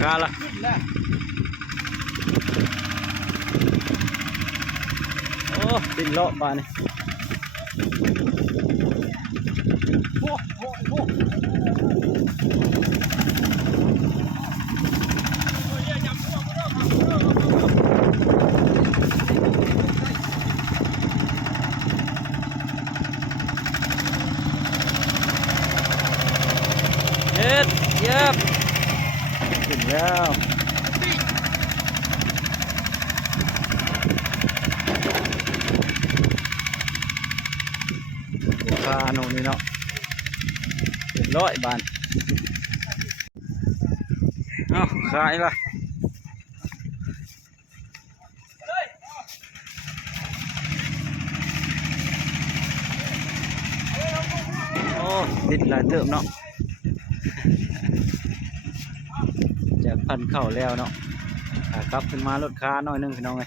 คาละโอ้ติดเลาะบ้านนี่เย็ดเย็บถึงแล้วคาโน่นนี่เนาะเป็นร้อยบานเอาขายละโอ้ติดหลายเติมเนาะจากพันเข้าแล้วเนาะขากลับขึ้นมารถค้าหน่อยนึงพี่น้องไง